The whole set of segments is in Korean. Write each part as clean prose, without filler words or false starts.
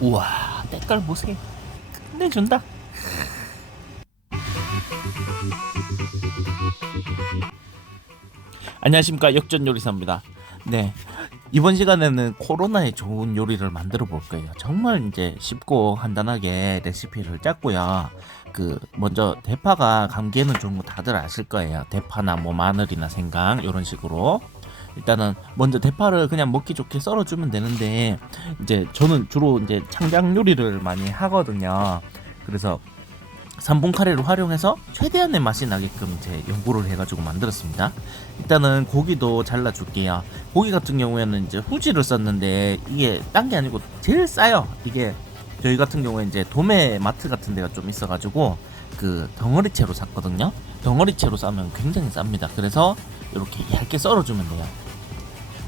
우와, 때깔 보세요. 끝내준다. 안녕하십니까, 역전요리사입니다. 네, 이번 시간에는 코로나에 좋은 요리를 만들어 볼 거예요. 정말 이제 쉽고 간단하게 레시피를 짰고요. 먼저 대파가 감기에는 좋은 거 다들 아실 거예요. 대파나 뭐 마늘이나 생강 이런 식으로. 일단은 먼저 대파를 그냥 먹기 좋게 썰어주면 되는데, 이제 저는 주로 이제 창장 요리를 많이 하거든요. 그래서 3분 카레를 활용해서 최대한의 맛이 나게끔 제 연구를 해가지고 만들었습니다. 일단은 고기도 잘라줄게요. 고기 같은 경우에는 이제 후지를 썼는데 이게 딴 게 아니고 제일 싸요. 이게 저희 같은 경우에 이제 도매 마트 같은 데가 좀 있어가지고 덩어리채로 샀거든요. 덩어리채로 싸면 굉장히 쌉니다. 그래서 이렇게 얇게 썰어주면 돼요.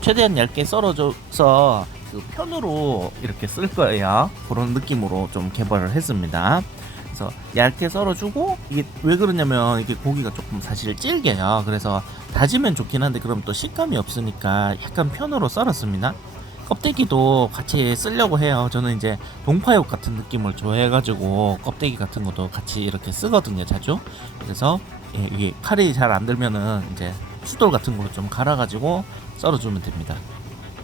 최대한 얇게 썰어줘서 편으로 이렇게 쓸 거예요. 그런 느낌으로 좀 개발을 했습니다. 그래서 얇게 썰어주고, 이게 왜 그러냐면 이게 고기가 조금 사실 질겨요. 그래서 다지면 좋긴 한데 그럼 또 식감이 없으니까 약간 편으로 썰었습니다. 껍데기도 같이 쓰려고 해요. 저는 이제 동파육 같은 느낌을 좋아해가지고 껍데기 같은 것도 같이 이렇게 쓰거든요, 자주. 그래서 이게 칼이 잘 안 들면은 이제 숫돌 같은 걸로 좀 갈아가지고 썰어주면 됩니다.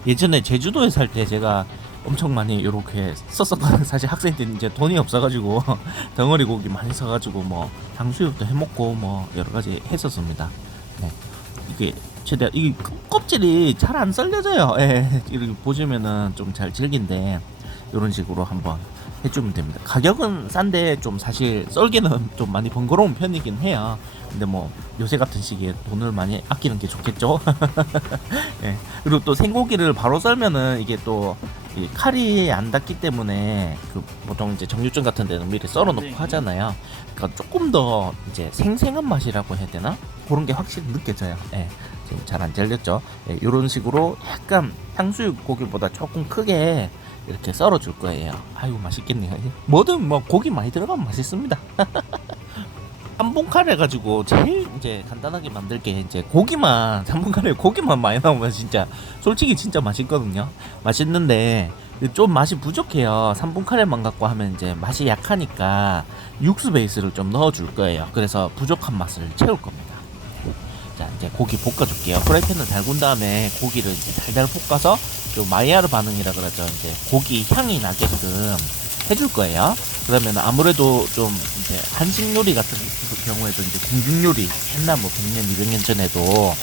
예전에 제주도에 살 때 제가 엄청 많이 이렇게 썼었거든요. 사실 학생 때는 이제 돈이 없어가지고 덩어리 고기 많이 사가지고 뭐 당수육도 해먹고 뭐 여러 가지 했었습니다. 네. 이게 최대한 이 껍질이 잘 안 썰려져요. 예. 이렇게 보시면은 좀 잘 질긴데 이런 식으로 한번 해주면 됩니다. 가격은 싼데 좀 사실 썰기는 좀 많이 번거로운 편이긴 해요. 근데 뭐 요새 같은 시기에 돈을 많이 아끼는 게 좋겠죠. 예. 그리고 또 생고기를 바로 썰면은 이게 또 이 칼이 안 닿기 때문에 보통 이제 정육점 같은 데는 미리 썰어놓고 하잖아요. 그러니까 조금 더 이제 생생한 맛이라고 해야 되나? 그런 게 확실히 느껴져요. 예. 지금 잘 안 잘렸죠. 예, 이런 식으로 약간 탕수육 고기보다 조금 크게 이렇게 썰어줄 거예요. 아유, 맛있겠네요. 뭐든 뭐 고기 많이 들어가면 맛있습니다. 삼분 카레 가지고 제일 이제 간단하게 만들 게 이제 고기만, 삼분 카레 고기만 많이 나오면 진짜 솔직히 진짜 맛있거든요. 맛있는데 좀 맛이 부족해요. 삼분 카레만 갖고 하면 이제 맛이 약하니까 육수 베이스를 좀 넣어줄 거예요. 그래서 부족한 맛을 채울 겁니다. 자, 이제 고기 볶아줄게요. 프라이팬을 달군 다음에 고기를 이제 달달 볶아서 좀 마이야르 반응이라 그러죠. 이제 고기 향이 나게끔 해줄 거예요. 그러면 아무래도 좀 이제 한식 요리 같은 경우에도 이제 궁중 요리 옛날 뭐 100년, 200년 전에도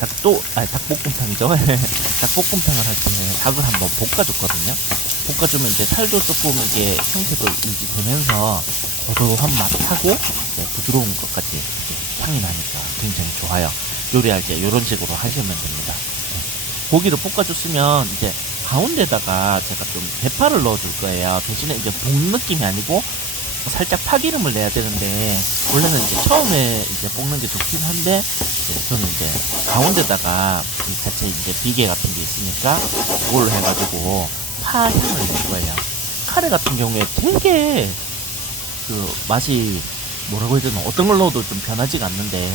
닭볶음탕이죠. 닭볶음탕을 할 때 닭을 한번 볶아줬거든요. 볶아주면 이제 살도 조금 이게 형태도 유지되면서 고소한 맛하고 부드러운 것까지 향이 나니까 굉장히 좋아요. 요리할 때 이런 식으로 하시면 됩니다. 고기를 볶아줬으면 이제 가운데다가 제가 좀 대파를 넣어줄 거예요. 대신에 이제 볶는 느낌이 아니고 살짝 파기름을 내야 되는데, 원래는 이제 처음에 이제 볶는 게 좋긴 한데, 저는 이제 가운데다가 이 자체 이제 비계 같은 게 있으니까 그걸로 해가지고 파 향을 낼 거예요. 카레 같은 경우에 되게 맛이 뭐라고 해야 되나, 어떤 걸 넣어도 좀 변하지가 않는데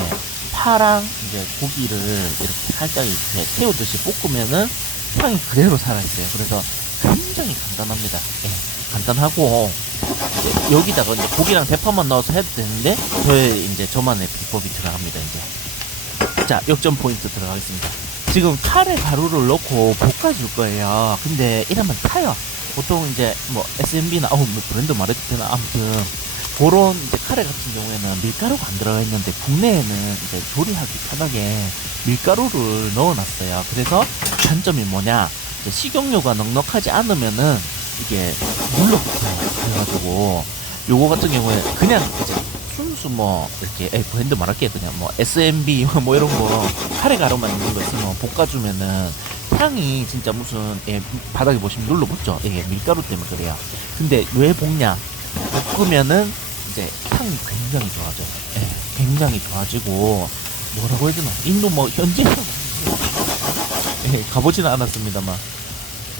파랑 이제 고기를 이렇게 살짝 이렇게 태우듯이 볶으면은 향이 그대로 살아있어요. 그래서 굉장히 간단합니다. 예, 간단하고 여기다가 이제 고기랑 대파만 넣어서 해도 되는데 저만의 비법이 들어갑니다. 이제 자, 역전 포인트 들어가겠습니다. 지금 카레 가루를 넣고 볶아줄 거예요. 근데 이러면 타요. 보통 이제 뭐 SMB나 뭐 브랜드 말해도 되나, 아무튼 그런 이제 카레 같은 경우에는 밀가루가 안 들어가 있는데 국내에는 이제 조리하기 편하게 밀가루를 넣어놨어요. 그래서 단점이 뭐냐, 식용유가 넉넉하지 않으면은 이게 물러붙어요. 그래가지고 요거 같은 경우에 그냥 이제 순수 뭐 이렇게 브랜드 말할게요. 그냥 뭐 SMB 뭐 이런 거 카레 가루만 있는 거 있으면 볶아주면은 향이 진짜 무슨 바닥에 보시면 눌러붙죠. 이게 밀가루 때문에 그래요. 근데 왜 볶냐? 볶으면은 이제 향이 굉장히 좋아져. 굉장히 좋아지고, 뭐라고 해야 되나? 인도 뭐 현지 가보지는 않았습니다만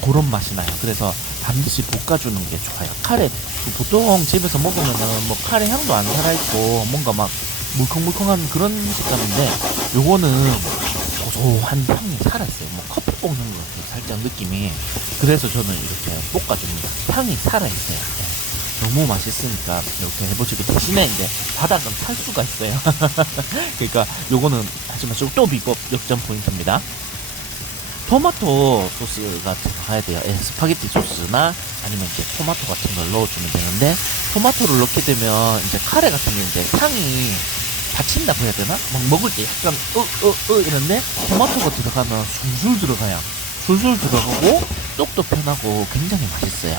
그런 맛이 나요. 그래서 반드시 볶아주는 게 좋아요. 카레 보통 집에서 먹으면은 뭐 카레 향도 안 살아있고 뭔가 막 물컹물컹한 그런 식감인데, 요거는 고소한 향이 살아있어요. 뭐 커피 볶는 것 같아요. 살짝 느낌이. 그래서 저는 이렇게 볶아줍니다. 향이 살아있어요. 네. 너무 맛있으니까 이렇게 해보시고, 대신에 이제 바닥은 탈 수가 있어요. 그러니까 요거는 하지 마시고, 또 비법 역전 포인트입니다. 토마토 소스가 들어가야 돼요. 예, 스파게티 소스나 아니면 이제 토마토 같은 걸 넣어주면 되는데, 토마토를 넣게 되면 이제 카레 같은 게 이제 향이 받친다고 해야 되나? 막 먹을 때 약간 이런데, 토마토가 들어가면 술술 들어가요. 술술 들어가고 똑도 편하고 굉장히 맛있어요.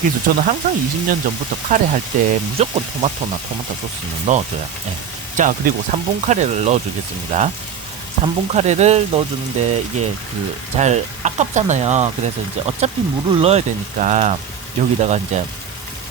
그래서 저는 항상 20년 전부터 카레 할 때 무조건 토마토나 토마토 소스는 넣어줘요. 예. 자, 그리고 3분 카레를 넣어주겠습니다. 3분 카레를 넣어주는데 이게 그 잘 아깝잖아요. 그래서 이제 어차피 물을 넣어야 되니까 여기다가 이제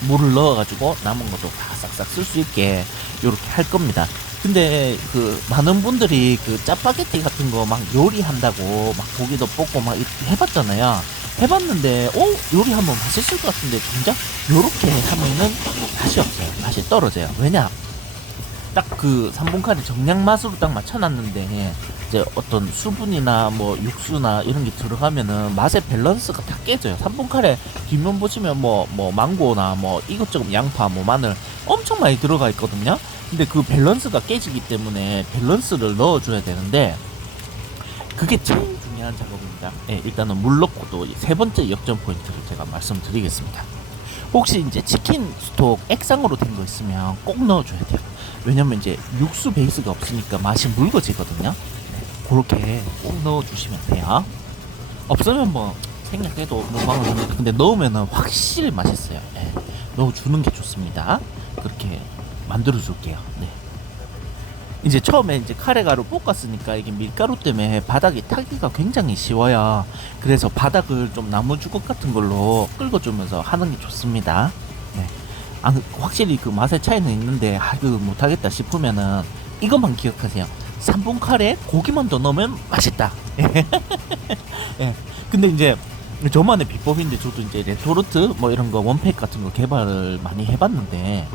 물을 넣어가지고 남은 것도 다 싹싹 쓸 수 있게 요렇게 할 겁니다. 근데 그 많은 분들이 그 짜파게티 같은 거 막 요리한다고 막 고기도 볶고 막 이렇게 해봤잖아요. 해봤는데 요리하면 맛있을 것 같은데 정작 요렇게 하면은 맛이 없어요. 맛이 떨어져요. 왜냐? 딱 그 3분 카레 정량 맛으로 딱 맞춰놨는데 이제 어떤 수분이나 뭐 육수나 이런 게 들어가면은 맛의 밸런스가 다 깨져요. 3분 카레 뒷면 보시면 뭐 망고나 뭐 이것저것 양파 뭐 마늘 엄청 많이 들어가 있거든요. 근데 그 밸런스가 깨지기 때문에 밸런스를 넣어줘야 되는데, 그게 제일 중요한 작업입니다. 예, 일단은 물 넣고 또 세 번째 역전 포인트를 제가 말씀드리겠습니다. 혹시 이제 치킨 스톡 액상으로 된 거 있으면 꼭 넣어줘야 돼요. 왜냐면 이제 육수 베이스가 없으니까 맛이 묽어지거든요. 네, 그렇게 꼭 넣어주시면 돼요. 없으면 뭐 생략해도 무방을 합니다. 근데 넣으면은 확실히 맛있어요. 네, 넣어주는 게 좋습니다. 그렇게 만들어줄게요. 네. 이제 처음에 이제 카레가루 볶았으니까 이게 밀가루 때문에 바닥이 타기가 굉장히 쉬워요. 그래서 바닥을 좀 나무 주걱 같은 걸로 긁어주면서 하는 게 좋습니다. 네. 확실히 그 맛의 차이는 있는데 이거 못하겠다 싶으면은 이것만 기억하세요. 3분 카레 고기만 더 넣으면 맛있다. 예. 근데 이제 저만의 비법인데, 저도 이제 레토르트 뭐 이런 거 원팩 같은 거 개발을 많이 해봤는데,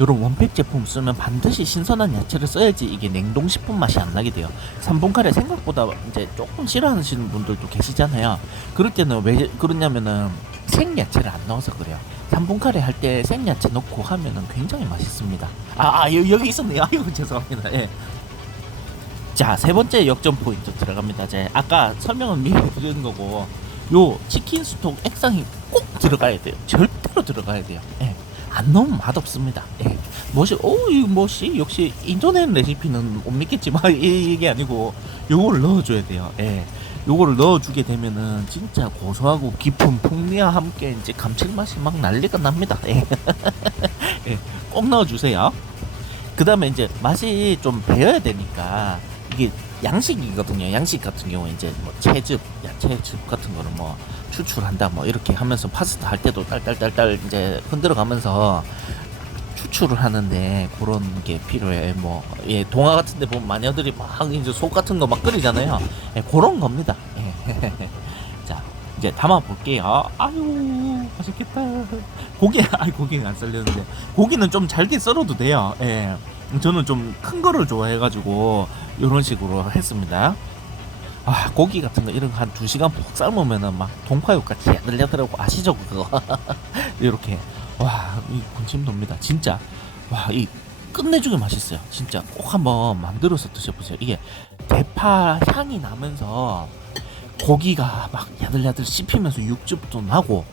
요런 원팩 제품 쓰면 반드시 신선한 야채를 써야지 이게 냉동식품 맛이 안 나게 돼요. 3분 카레 생각보다 이제 조금 싫어하시는 분들도 계시잖아요. 그럴 때는 왜 그러냐면은 생야채를 안 넣어서 그래요. 3분 카레 할 때 생야채 넣고 하면은 굉장히 맛있습니다. 여기 있었네요. 아이고 죄송합니다. 예. 자, 세 번째 역전 포인트 들어갑니다. 이제 아까 설명은 미리 드린 거고, 요 치킨 스톡 액상이 꼭 들어가야 돼요. 절대로 들어가야 돼요. 예. 안 넣으면 맛없습니다. 예. 역시 인터넷 레시피는 못 믿겠지만 이게 아니고 요거를 넣어줘야 돼요. 예. 요거를 넣어주게 되면은 진짜 고소하고 깊은 풍미와 함께 이제 감칠맛이 막 난리가 납니다. 예. 예. 꼭 넣어주세요. 그 다음에 이제 맛이 좀 배어야 되니까, 이게 양식이거든요. 양식 같은 경우에 이제 뭐 채즙, 야채즙 같은 거를 뭐 추출한다 뭐 이렇게 하면서 파스타 할 때도 딸딸딸딸 이제 흔들어 가면서 추출을 하는데, 그런 게 필요해. 뭐 예, 동화 같은 데 보면 마녀들이 막 이제 속 같은 거 막 끓이잖아요. 예, 그런 겁니다. 예. 자, 이제 담아 볼게요. 아유, 맛있겠다. 고기는 안 썰렸는데, 고기는 좀 잘게 썰어도 돼요. 예. 저는 좀 큰 거를 좋아해가지고 이런 식으로 했습니다. 고기 같은 거 이런 거 한 2시간 푹 삶으면은 막 동파육 같이 야들야들하고 아시죠 그거? 이렇게 이 군침 돕니다 진짜. 이 끝내주게 맛있어요. 진짜 꼭 한번 만들어서 드셔보세요. 이게 대파 향이 나면서 고기가 막 야들야들 씹히면서 육즙도 나고,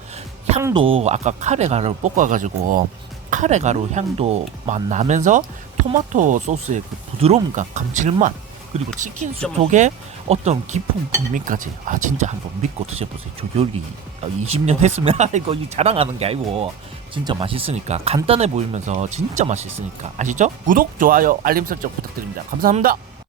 향도 아까 카레가루를 볶아가지고 카레가루 향도 막 나면서 토마토 소스의 그 부드러움과 감칠맛, 그리고 치킨 스톡의 어떤 깊은 풍미까지. 진짜 한번 믿고 드셔보세요. 저 요리 20년 했으면 이거 자랑하는 게 아니고 진짜 맛있으니까, 간단해 보이면서 진짜 맛있으니까. 아시죠? 구독, 좋아요, 알림 설정 부탁드립니다. 감사합니다.